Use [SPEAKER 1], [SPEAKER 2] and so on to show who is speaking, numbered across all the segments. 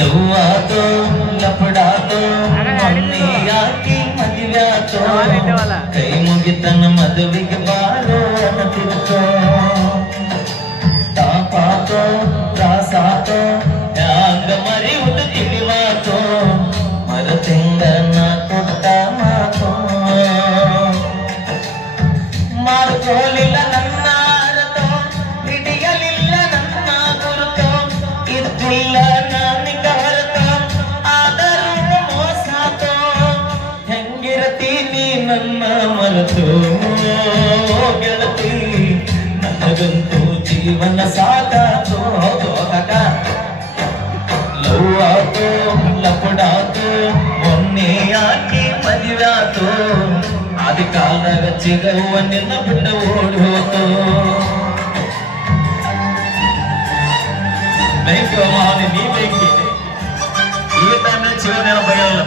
[SPEAKER 1] Love ಲಪಡಾತೋ ಮೊನ್ನೆ ಯಾಕೆ ಮದುವೆ ಆತೋ? ಕೈ ಮುಗಿತನ ಮದುವೆಗೆ ಬಾರೋ ನನಗಂತೂ ಜೀವನ ಸಾಕಾತೋ ಆತೋ ಲಪಡಾತೋ, ಮೊನ್ನೆ ಯಾಕೆ ಮದುವೆ ಆತೋ ಆದಿ ಕಾಲದಾಗ ಚಿಗವ್ವ ನಿನ್ನ ಬಿಟ್ಟು ಓಡಿ ಹೋತು. ಬೆಂಕಿ ಮಾವನಿ, ನೀ ಬೆಂಕಿ ಈ ಚಿಗ ನೆನಪು ಬಗೆಯಲ್ಲ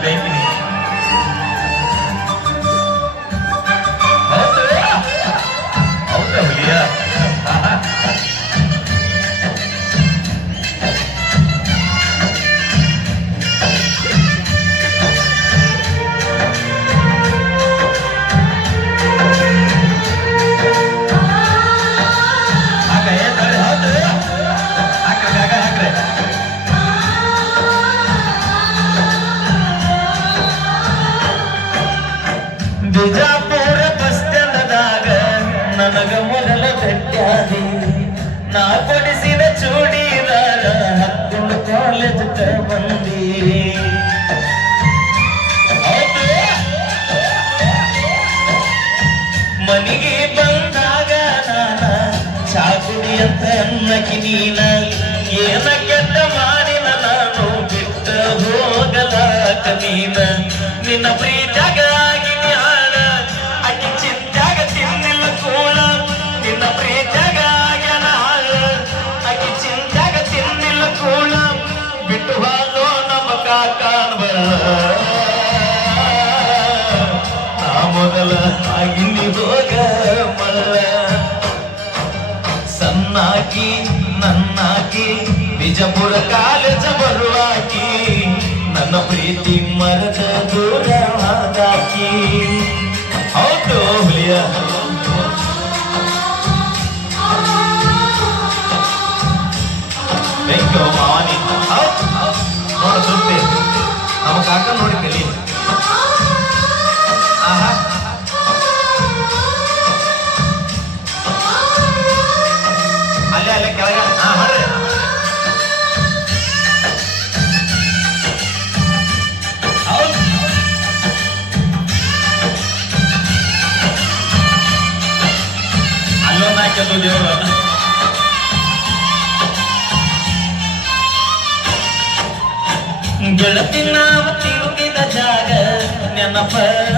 [SPEAKER 1] ಕಾಲೇಜ್ ಬಂದಿ. ಮನಿಗೆ ಬಂದಾಗ ನಾನ ಚಾಕುಡಿ ಅಂತ ಅನ್ನಕ್ಕೆ ನೀನ ಏನ ಕೆಟ್ಟ ಮಾಡಿನ ನಾನು ಬಿಟ್ಟ ಹೋಗಲಾಕ ನೀನ ನಿನ್ನ ಪ್ರೀತ್ಯಾಗ ಮೊದಲ ಆಗಿನಿ ಹೋಗ ಮಲ್ಲ. ಸಣ್ಣಾಕಿ ನನ್ನಾಕಿ ಬಿಜಪುರ ಕಾಲೇಜ ಬರುವಾಕಿ. ನನ್ನ ಪ್ರೀತಿ ಮರದ ದೂರ ಅಲ್ಲೊಂದು ಹಾಕ್ಯದು ದೇವರು ಗೆಳತಿ ನಾವು ತಿರುಗಿದ ಜಾಗ ನೆನಪಾಗವ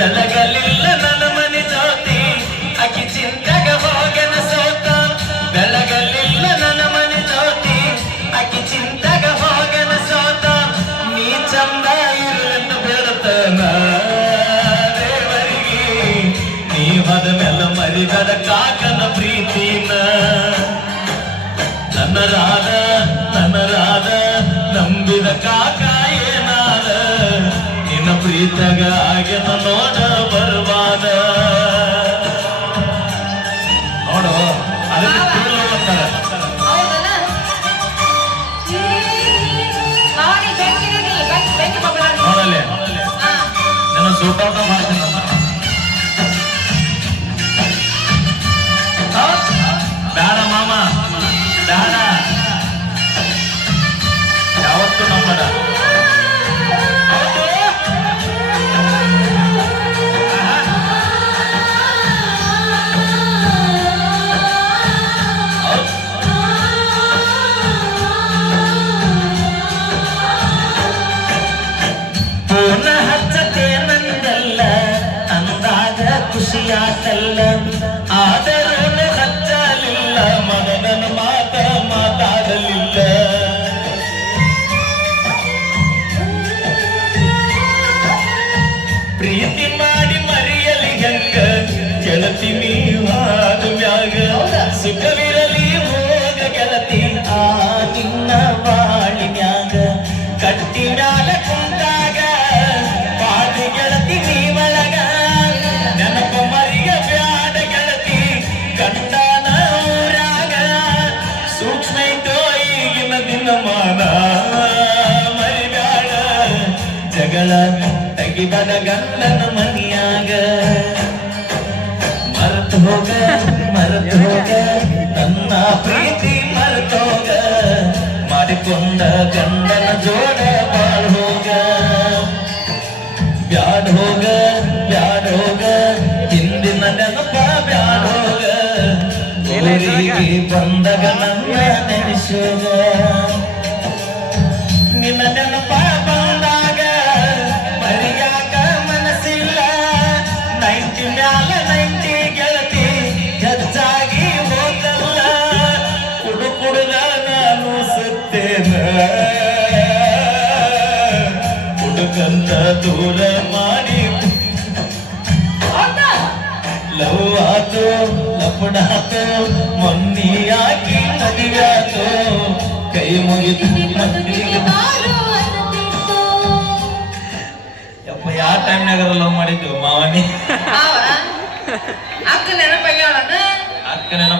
[SPEAKER 1] ಬೆಳಗಲಿಲ್ಲ ನನ್ನ ಮನೆ ಜ್ಯೋತಿ. ಅಕ್ಕಿ ಚಿಂತೆಗ ಹೋಗನ ಸೋತ. ಬೆಳಗಲಿಲ್ಲ ನನ್ನ ಮನೆ ಜ್ಯೋತಿ. ಅಕ್ಕಿ ಚಿಂತೆಗ ಹೋಗನ ಸೋತ. ನೀ ಚಂದ ಇರುವೆಂದು ಬೇಡತನ ದೇವರಿಗೆ. ನೀ ಹೋದ ಮೇಲೆ ಮರಿಗದ ಕಾಕನ ಪ್ರೀತಿನ. ನನ್ನ ರಾಧ ನನ್ನ ರಾಧ ನಂಬಿದ ಕಾಕ. ಪ್ರೀತಗ ಆಗ್ಯದ ನೋಡ ಬರ್ಬಾದ ನೋಡು ಅದಕ್ಕೆ ತಿರುಳು ಅಂತಾರೆ ನೋಡಲ್ಲಿ. ಸೂಟಾಟ ಮಾಡ್ತೀನಿ? ಬೇಡ ಮಾಮ. ಬೇಡ. ಖುಷಿಯಾತಲ್ಲ ಆದರೂ ಹಚ್ಚಲಿಲ್ಲ ಮನನ ಮಾತ ಮಾತಾಡಲಿಲ್ಲ. ಪ್ರೀತಿ ಮಾಡಿ ಮರೆಯಲಿ ಹೆಂಗ ಗೆಳತಿ ನೀವಾದ ತೆಗಿಬದ ಗಂಡನ ಮನಿಯಾಗ. ಮರ್ತು ಹೋಗ, ಮರೆತು ಹೋಗ, ನನ್ನ ಪ್ರೀತಿ ಮರ್ತು ಹೋಗ. ಮಾಡಿಕೊಂಡ ಗಂಡನ ಜೋಡ ಬಾಳ್ ಹೋಗ. ಬ್ಯಾಡ ಹೋಗ ಬ್ಯಾಡ ಹೋಗ, ಹಿಂದಿನ ನೆನಪ ಬ್ಯಾಡ ಹೋಗ. ಊರಿಗೆ ಬಂದಾಗ ನನ್ನ ನೆನೆಸೋಗ ನಿನ್ನ ನೆನಪ ಹುಡುಗಂತ ದೂರ ಮಾಡಿ? ಲವ್ ಆತು ಲಪಡಾತು ಮೊನ್ನಿ ಹಾಕಿ ಮದುವೆಯಾತು. ಕೈ ಮುಗಿದು ಯಪ್ಪ ಯಾವ ಟೈಮ್ನಾಗ ಲವ್ ಮಾಡಿದ್ದು ಮಾವನಿ?
[SPEAKER 2] ಮಾವ, ಅಕ್ಕ ನೆನಪಾಗ್ಯಾಳ
[SPEAKER 1] ಅಕ್ಕ ನೆನಪ